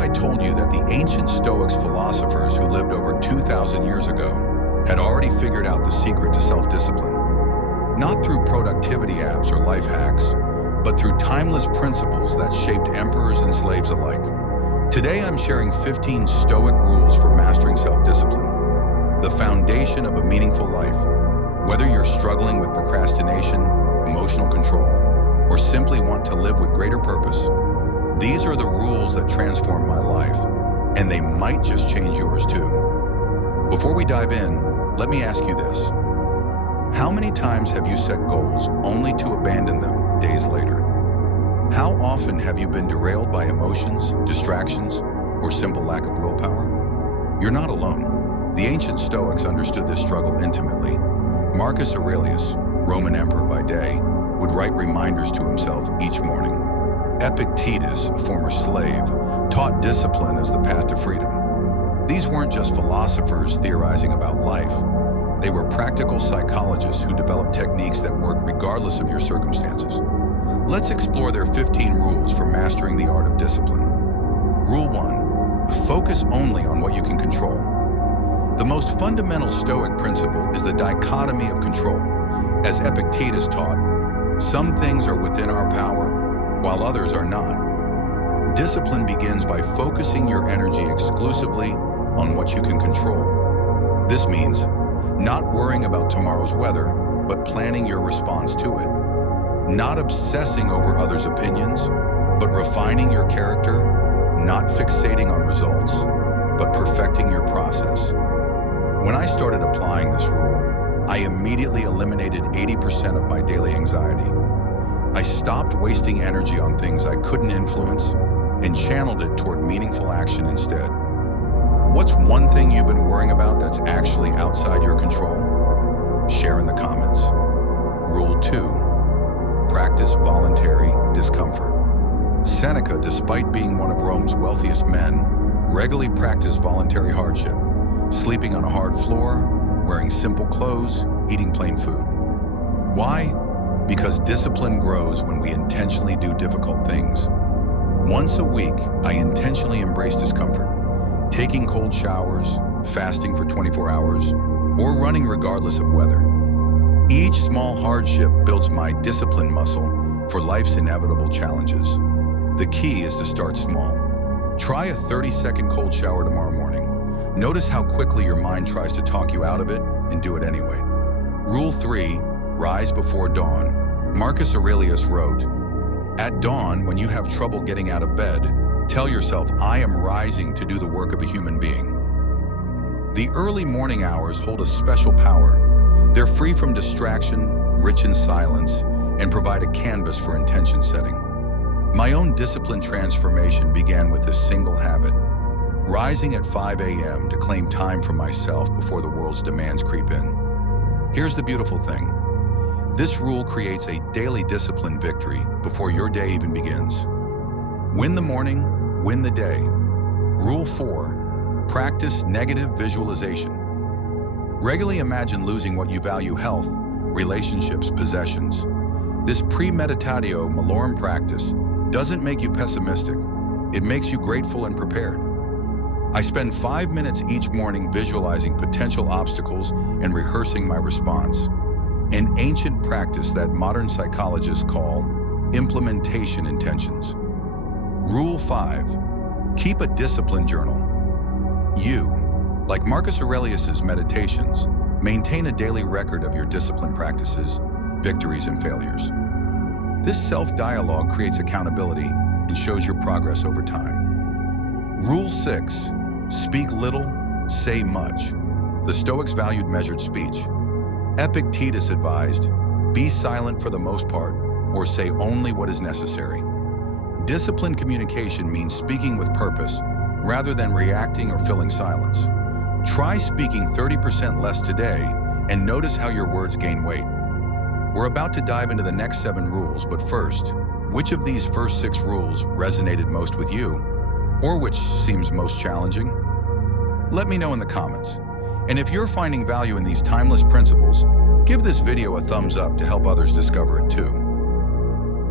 I told you that the ancient Stoics philosophers who lived over 2,000 years ago had already figured out the secret to self-discipline? Not through productivity apps or life hacks, but through timeless principles that shaped emperors and slaves alike. Today I'm sharing 15 Stoic rules for mastering self-discipline, the foundation of a meaningful life. Whether you're struggling with procrastination, emotional control, or simply want to live with greater purpose, these are the rules that transform my life, and they might just change yours too. Before we dive in, let me ask you this. How many times have you set goals only to abandon them days later? How often have you been derailed by emotions, distractions, or simple lack of willpower? You're not alone. The ancient Stoics understood this struggle intimately. Marcus Aurelius, Roman emperor by day, would write reminders to himself each morning. Epictetus, a former slave, taught discipline as the path to freedom. These weren't just philosophers theorizing about life. They were practical psychologists who developed techniques that work regardless of your circumstances. Let's explore their 15 rules for mastering the art of discipline. Rule 1. Focus only on what you can control. The most fundamental Stoic principle is the dichotomy of control. As Epictetus taught, some things are within our power, while others are not. Discipline begins by focusing your energy exclusively on what you can control. This means not worrying about tomorrow's weather, but planning your response to it. Not obsessing over others' opinions, but refining your character. Not fixating on results, but perfecting your process. When I started applying this rule, I immediately eliminated 80% of my daily anxiety. I stopped wasting energy on things I couldn't influence and channeled it toward meaningful action instead. What's one thing you've been worrying about that's actually outside your control? Share in the comments. Rule 2. Practice voluntary discomfort. Seneca, despite being one of Rome's wealthiest men, regularly practiced voluntary hardship, sleeping on a hard floor, wearing simple clothes, eating plain food. Why? Because discipline grows when we intentionally do difficult things. Once a week, I intentionally embrace discomfort, taking cold showers, fasting for 24 hours, or running regardless of weather. Each small hardship builds my discipline muscle for life's inevitable challenges. The key is to start small. Try a 30-second cold shower tomorrow morning. Notice how quickly your mind tries to talk you out of it, and do it anyway. Rule 3, rise before dawn. Marcus Aurelius wrote, "At dawn, when you have trouble getting out of bed, tell yourself, I am rising to do the work of a human being." The early morning hours hold a special power. They're free from distraction, rich in silence, and provide a canvas for intention setting. My own discipline transformation began with this single habit: rising at 5 a.m. to claim time for myself before the world's demands creep in. Here's the beautiful thing. This rule creates a daily discipline victory before your day even begins. Win the morning, win the day. Rule 4. Practice negative visualization. Regularly imagine losing what you value: health, relationships, possessions. This premeditatio malorum practice doesn't make you pessimistic. It makes you grateful and prepared. I spend 5 minutes each morning visualizing potential obstacles and rehearsing my response, an ancient practice that modern psychologists call implementation intentions. Rule 5. Keep a discipline journal. You, like Marcus Aurelius's meditations, maintain a daily record of your discipline practices, victories, and failures. This self-dialogue creates accountability and shows your progress over time. Rule 6. Speak little, say much. The Stoics valued measured speech. Epictetus advised, be silent for the most part, or say only what is necessary. Disciplined communication means speaking with purpose, rather than reacting or filling silence. Try speaking 30% less today, and notice how your words gain weight. We're about to dive into the next 7 rules, but first, which of these first 6 rules resonated most with you, or which seems most challenging? Let me know in the comments. And if you're finding value in these timeless principles, give this video a thumbs up to help others discover it too.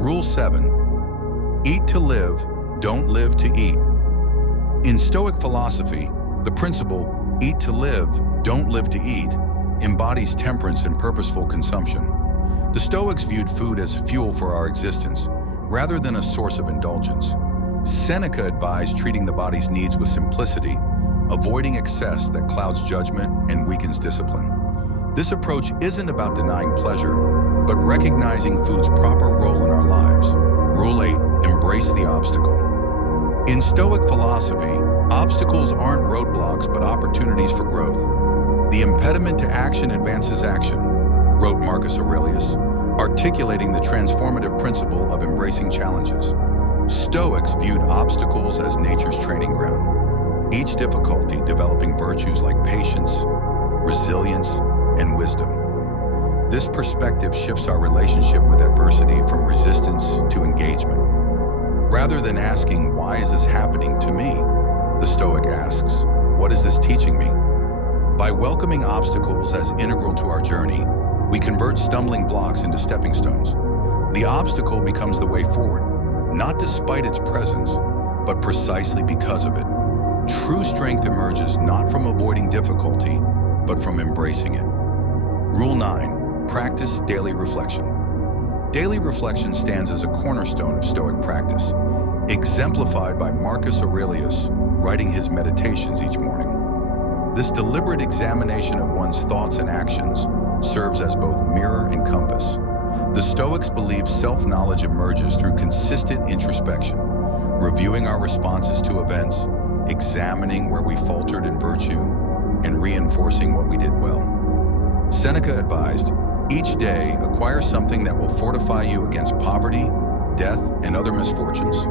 Rule 7. Eat to live, don't live to eat. In Stoic philosophy, the principle, eat to live, don't live to eat, embodies temperance and purposeful consumption. The Stoics viewed food as fuel for our existence, rather than a source of indulgence. Seneca advised treating the body's needs with simplicity, avoiding excess that clouds judgment and weakens discipline. This approach isn't about denying pleasure, but recognizing food's proper role in our lives. Rule 8, embrace the obstacle. In Stoic philosophy, obstacles aren't roadblocks but opportunities for growth. The impediment to action advances action, wrote Marcus Aurelius, articulating the transformative principle of embracing challenges. Stoics viewed obstacles as nature's training ground, each difficulty developing virtues like patience, resilience, and wisdom. This perspective shifts our relationship with adversity from resistance to engagement. Rather than asking, "Why is this happening to me?" the Stoic asks, "What is this teaching me?" By welcoming obstacles as integral to our journey, we convert stumbling blocks into stepping stones. The obstacle becomes the way forward, not despite its presence, but precisely because of it. True strength emerges not from avoiding difficulty, but from embracing it. Rule 9, practice daily reflection. Daily reflection stands as a cornerstone of Stoic practice, exemplified by Marcus Aurelius writing his meditations each morning. This deliberate examination of one's thoughts and actions serves as both mirror and compass. The Stoics believe self-knowledge emerges through consistent introspection, reviewing our responses to events, examining where we faltered in virtue, and reinforcing what we did well. Seneca advised, each day acquire something that will fortify you against poverty, death, and other misfortunes.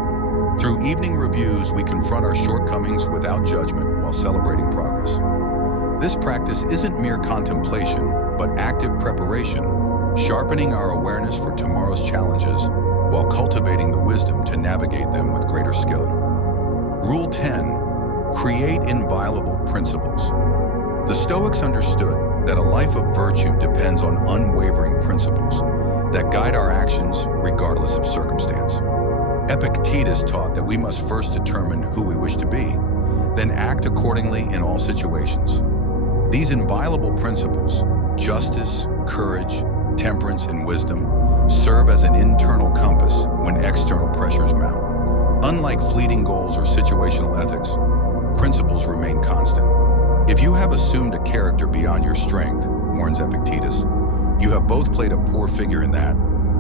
Through evening reviews, we confront our shortcomings without judgment while celebrating progress. This practice isn't mere contemplation, but active preparation, sharpening our awareness for tomorrow's challenges while cultivating the wisdom to navigate them with greater skill. Rule 10, create inviolable principles. The Stoics understood that a life of virtue depends on unwavering principles that guide our actions regardless of circumstance. Epictetus taught that we must first determine who we wish to be, then act accordingly in all situations. These inviolable principles, justice, courage, temperance, and wisdom, serve as an internal compass when external pressures mount. Unlike fleeting goals or situational ethics, principles remain constant. If you have assumed a character beyond your strength, warns Epictetus, you have both played a poor figure in that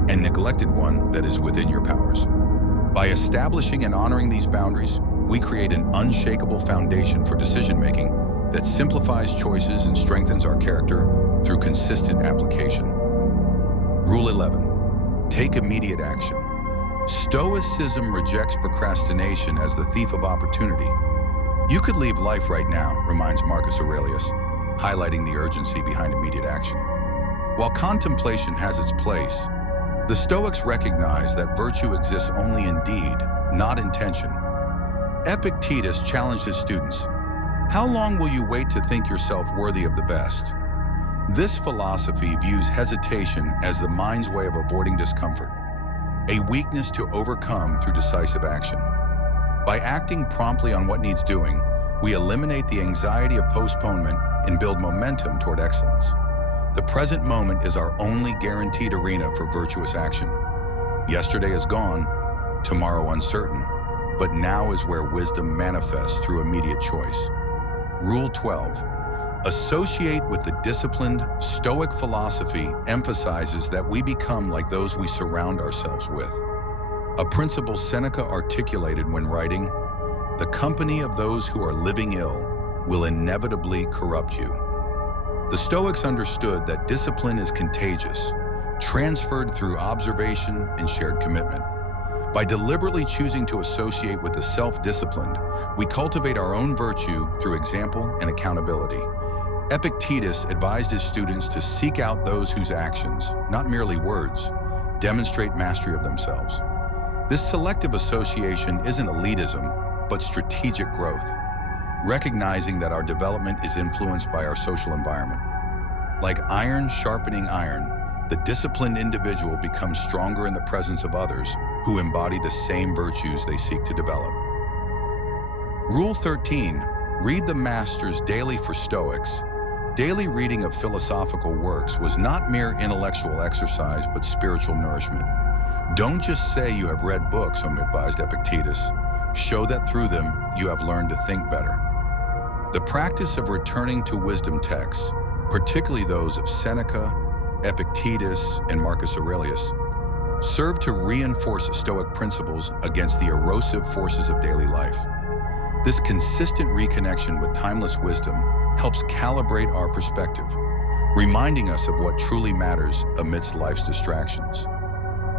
and neglected one that is within your powers. By establishing and honoring these boundaries, we create an unshakable foundation for decision-making that simplifies choices and strengthens our character through consistent application. Rule 11, take immediate action. Stoicism rejects procrastination as the thief of opportunity. You could leave life right now, reminds Marcus Aurelius, highlighting the urgency behind immediate action. While contemplation has its place, the Stoics recognize that virtue exists only in deed, not intention. Epictetus challenged his students, how long will you wait to think yourself worthy of the best? This philosophy views hesitation as the mind's way of avoiding discomfort, a weakness to overcome through decisive action. By acting promptly on what needs doing, we eliminate the anxiety of postponement and build momentum toward excellence. The present moment is our only guaranteed arena for virtuous action. Yesterday is gone, tomorrow uncertain, but now is where wisdom manifests through immediate choice. Rule 12. Associate with the disciplined, Stoic philosophy emphasizes that we become like those we surround ourselves with. A principle Seneca articulated when writing, "The company of those who are living ill will inevitably corrupt you." The Stoics understood that discipline is contagious, transferred through observation and shared commitment. By deliberately choosing to associate with the self-disciplined, we cultivate our own virtue through example and accountability. Epictetus advised his students to seek out those whose actions, not merely words, demonstrate mastery of themselves. This selective association isn't elitism, but strategic growth, recognizing that our development is influenced by our social environment. Like iron sharpening iron, the disciplined individual becomes stronger in the presence of others who embody the same virtues they seek to develop. Rule 13. Read the Masters daily for Stoics. Daily reading of philosophical works was not mere intellectual exercise but spiritual nourishment. Don't just say you have read books, advised Epictetus. Show that through them you have learned to think better. The practice of returning to wisdom texts, particularly those of Seneca, Epictetus, and Marcus Aurelius, serve to reinforce Stoic principles against the erosive forces of daily life. This consistent reconnection with timeless wisdom helps calibrate our perspective, reminding us of what truly matters amidst life's distractions.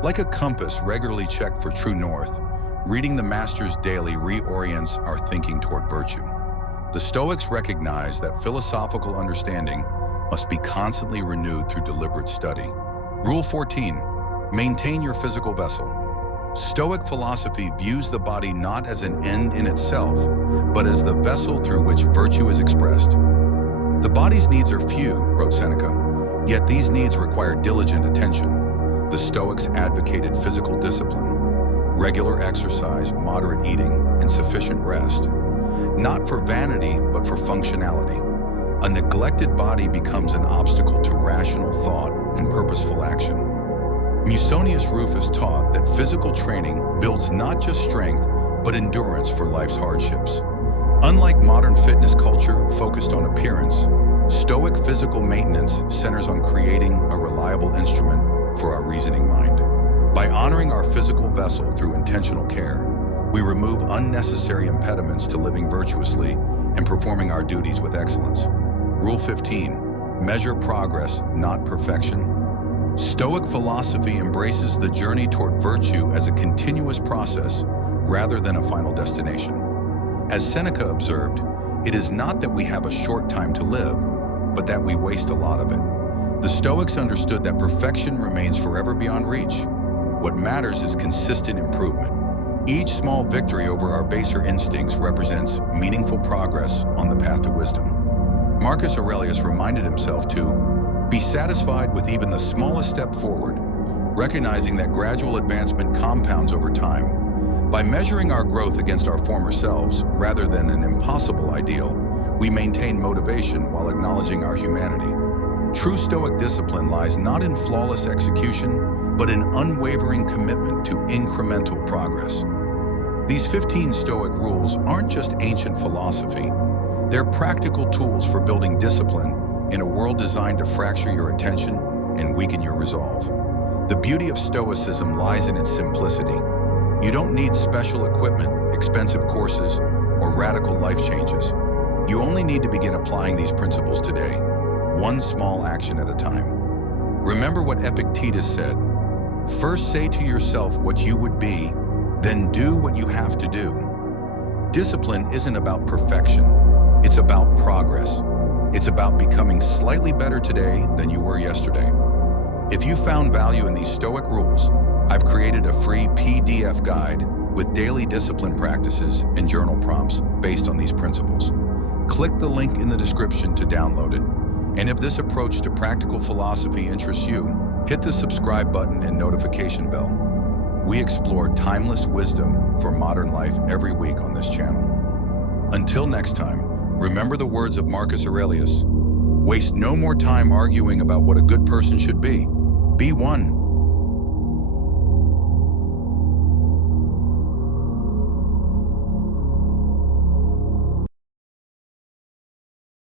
Like a compass regularly checked for true north, reading the Masters daily reorients our thinking toward virtue. The Stoics recognize that philosophical understanding must be constantly renewed through deliberate study. Rule 14. Maintain your physical vessel. Stoic philosophy views the body not as an end in itself, but as the vessel through which virtue is expressed. The body's needs are few, wrote Seneca, yet these needs require diligent attention. The Stoics advocated physical discipline, regular exercise, moderate eating, and sufficient rest, not for vanity, but for functionality. A neglected body becomes an obstacle to rational thought and purposeful action. Musonius Rufus taught that physical training builds not just strength, but endurance for life's hardships. Unlike modern fitness culture focused on appearance, Stoic physical maintenance centers on creating a reliable instrument for our reasoning mind. By honoring our physical vessel through intentional care, we remove unnecessary impediments to living virtuously and performing our duties with excellence. Rule 15. Measure progress, not perfection. Stoic philosophy embraces the journey toward virtue as a continuous process rather than a final destination. As Seneca observed, it is not that we have a short time to live, but that we waste a lot of it. The Stoics understood that perfection remains forever beyond reach. What matters is consistent improvement. Each small victory over our baser instincts represents meaningful progress on the path to wisdom. Marcus Aurelius reminded himself to be satisfied with even the smallest step forward, recognizing that gradual advancement compounds over time. By measuring our growth against our former selves rather than an impossible ideal, we maintain motivation while acknowledging our humanity. True Stoic discipline lies not in flawless execution, but in unwavering commitment to incremental progress. These 15 Stoic rules aren't just ancient philosophy. They're practical tools for building discipline in a world designed to fracture your attention and weaken your resolve. The beauty of Stoicism lies in its simplicity. You don't need special equipment, expensive courses, or radical life changes. You only need to begin applying these principles today, one small action at a time. Remember what Epictetus said, "First say to yourself what you would be, then do what you have to do." Discipline isn't about perfection, it's about progress. It's about becoming slightly better today than you were yesterday. If you found value in these Stoic rules, I've created a free PDF guide with daily discipline practices and journal prompts based on these principles. Click the link in the description to download it. And if this approach to practical philosophy interests you, hit the subscribe button and notification bell. We explore timeless wisdom for modern life every week on this channel. Until next time, remember the words of Marcus Aurelius. Waste no more time arguing about what a good person should be. Be one.